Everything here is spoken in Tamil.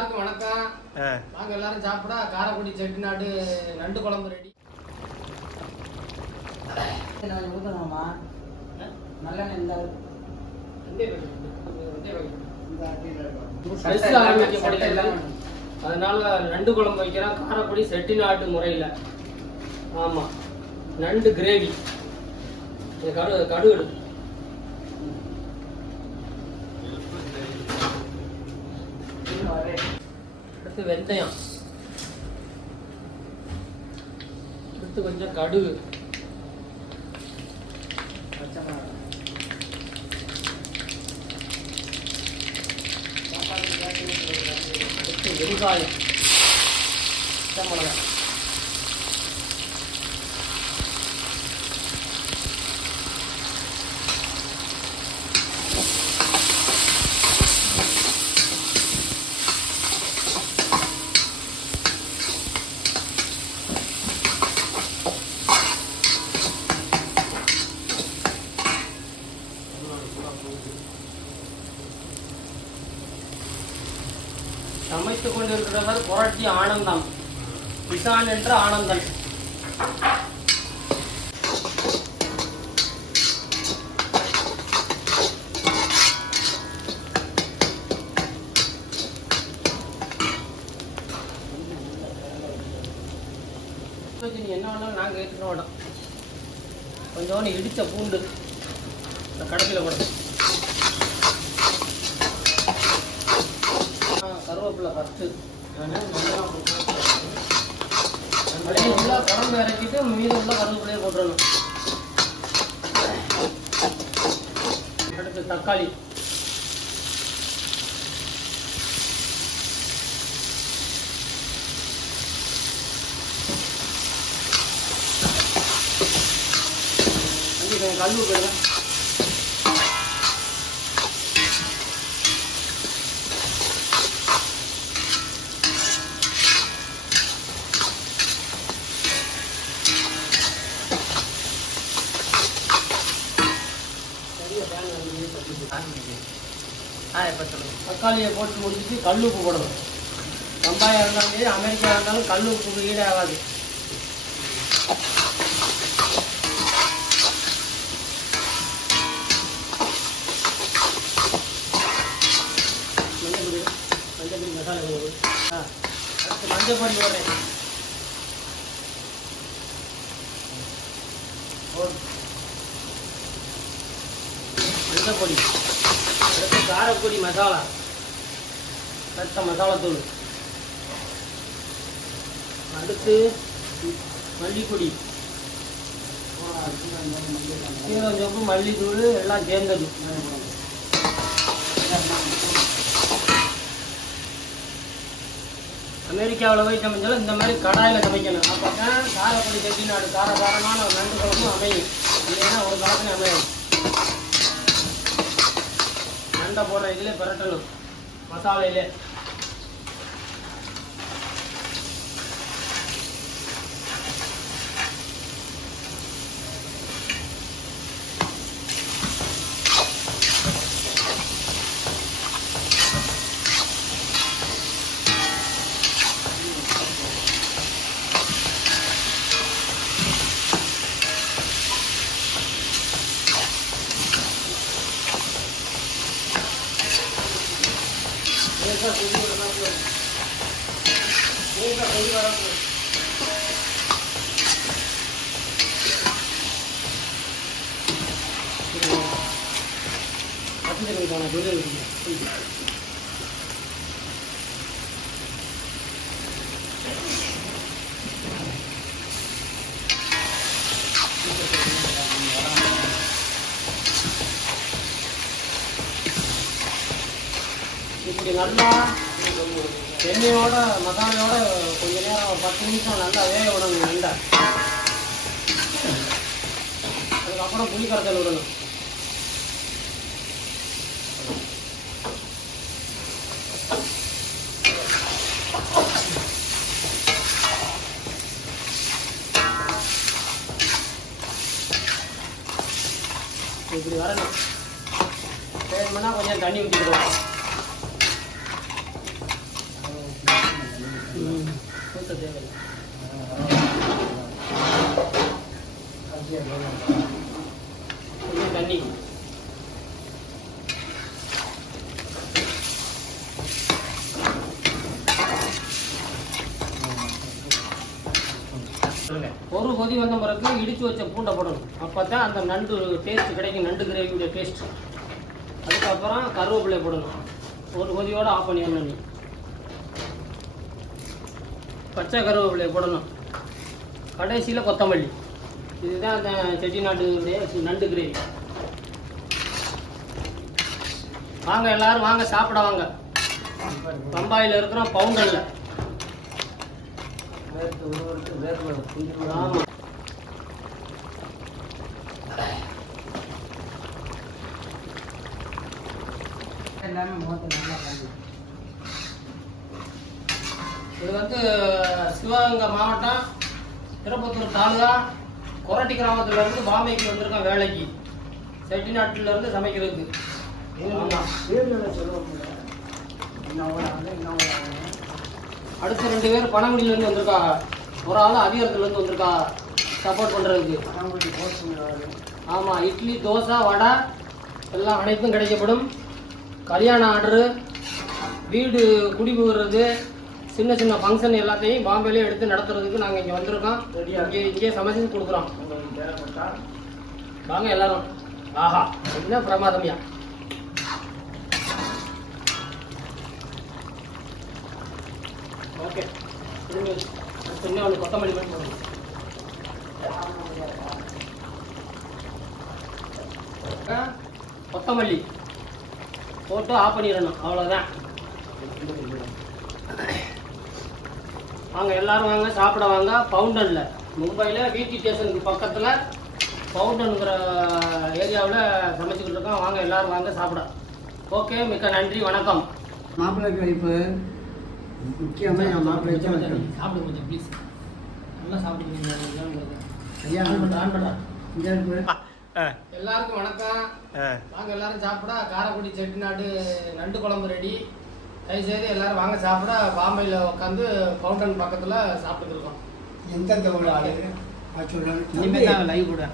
எல்லாருக்கும் வணக்கம். ஆ. வாங்க எல்லாரும் சாப்பிட. காரைக்குடி செட்டிநாடு நண்டு குழம்பு ரெடி. இந்த ஸ்பெஷல் ஆரம்பிக்கப்படுகிறது அதனால நண்டு குழம்பு வைக்கிறோம் காரைக்குடி செட்டிநாடு முறையில். ஆமா. நண்டு கிரேவி. கடு கடுகு அடுத்து வெந்தயம். அடுத்து கொஞ்சம் கடுகு. அடுத்து வெங்காயம். பச்சை மிளகாய் சமைத்துக் கொண்டிருக்கிறவர் புரட்சி ஆனந்தம். கிசான் என்ற ஆனந்தன். என்ன வேணாலும் நாங்கள் ஏற்றுக்க மாட்டோம் இடித்த பூண்டு. இந்த கடைசியில் கூட. கருவேப்பிலை ஃபஸ்ட்டு அப்படியே உள்ள குழம்பு இறக்கிட்டு மீதம் உள்ள கருவேப்பிலையே அடுத்து தக்காளி. கல்வி கல் ஆ இப்போ சொல்லுங்கள் தக்காளியை போட்டு முடிச்சுட்டு கல் உப்பு போடணும் வெங்காயம் இருந்தாலும் சரி அமெரிக்கா இருந்தாலும் கல் உப்புக்கு ஈடு ஆகாது மஞ்சள் பொடி போடுறேன் போடு. பொடி அடுத்து காரப்பொடி மசாலா. அடுத்த மசாலாத்தூள் அடுத்து மல்லிப்பொடி. சீரகம் சோப்பு மல்லித்தூள் எல்லாம் சேர்ந்தது. அமெரிக்காவில் போய் சமைச்சாலும் இந்த மாதிரி கடாயில் சமைக்கணும். அப்போ தான் காரப்பொடி செட்டிநாடு காரசாரமான ஒரு நண்டு குழம்பும் அமையும். இல்லைன்னா ஒரு காலத்துல அமையும் சண்டை போடுற இதில் பிரட்டலும் மசாலையிலே. 자, 거기가서하시라는거예 요. 거기가 서, 거기가 서, 그. இப்படி நல்லா எண்ணெயோட மசாலையோட கொஞ்ச நேரம் பத்து நிமிஷம் நல்லா வேக விடணும் நண்டை அதுக்கப்புறம் புளி கரைச்சல் விடணும். இப்படி வரணும். வேணும்னா கொஞ்சம் தண்ணி ஊற்றிக்கிறோம் தேவையில்லை தண்ணி ஒரு கொதி வந்த பிறகு இடிச்சு வச்ச பூண்டை போடணும். அப்போ தான் அந்த நண்டு டேஸ்ட் கிடைக்கும் நண்டு கிரேவியோட டேஸ்ட் அதுக்கப்புறம் கருவேப்பிலை போடணும். ஒரு கொதியோட ஆஃப் பண்ணிடணும் நீ பச்சை கருவேப்பிலை போடணும். கடைசியில் கொத்தமல்லி. இதுதான் அந்த செட்டிநாட்டுடைய நண்டு கிரேவி. வாங்க எல்லாரும் வாங்க சாப்பிட வாங்க. பம்பாயில் இருக்கிறோம் பவுண்டரில் ஆமாம் எல்லாமே முகத்தை நல்லா இது வந்து சிவகங்கை மாவட்டம் திருப்பத்தூர் தாலுகா கொரட்டி கிராமத்துலேருந்து பாம்பேக்கு வந்திருக்கோம் வேலைக்கு. செட்டிநாட்டிலேருந்து சமைக்கிறதுக்கு. அடுத்த ரெண்டு பேர் பனங்குடியிலேருந்து வந்திருக்காங்க. ஒரு ஆள் அதிகாரத்துலேருந்து வந்திருக்கா சப்போர்ட் பண்ணுறதுக்கு பனங்குடி போஸ்ட் இட்லி தோசை வடை எல்லாம் அனைத்தும் கிடைக்கப்படும். கல்யாண ஆர்டரு வீடு குடிபுகிறது சின்ன சின்ன ஃபங்க்ஷன் எல்லாத்தையும் பாம்பேலயே எடுத்து நடத்துறதுக்கு நாங்கள் இங்கே வந்திருக்கோம். இங்கே இங்கே சமைச்சு கொடுக்குறோம். வாங்க எல்லாரும். ஆஹா என்ன பிரமாதம்யா. ஓகே. இன்னும் ஒன்று கொத்தமல்லி மட்டும் ஆ, கொத்தமல்லி. போட்டு ஆஃப் பண்ணிடணும். அவ்வளோதான் வாங்க எல்லாரும் வாங்க சாப்பிட வாங்க. பவுண்டனில். மும்பையில் விடி ஸ்டேஷனுக்கு பக்கத்தில் பவுண்டனுங்கிற ஏரியாவில் சமைச்சிக்கிட்டு இருக்கோம். வாங்க எல்லாரும் வாங்க சாப்பிட. ஓகே மிக்க நன்றி வணக்கம். மாப்பிள்ளைக்கு வைப்பு முக்கியமாக என் மாப்பிள்ளை வச்சு வைக்கணும் சாப்பிடுங்க கொஞ்சம் ப்ளீஸ் நல்லா சாப்பிடுங்க ஐயா. எல்லாருக்கும் வணக்கம். வாங்க எல்லாரும் சாப்பிட. காரைக்குடி செட்டிநாடு நண்டு குழம்பு ரெடி தயவுசெய்து எல்லாரும் வாங்க சாப்பிட. பாம்பேயில் உட்காந்து ஃபவுண்டன் பக்கத்தில் சாப்பிட்டுட்டு இருக்கோம் எந்த சொல்லணும் இனிமேல் தான் லைவ் கூட.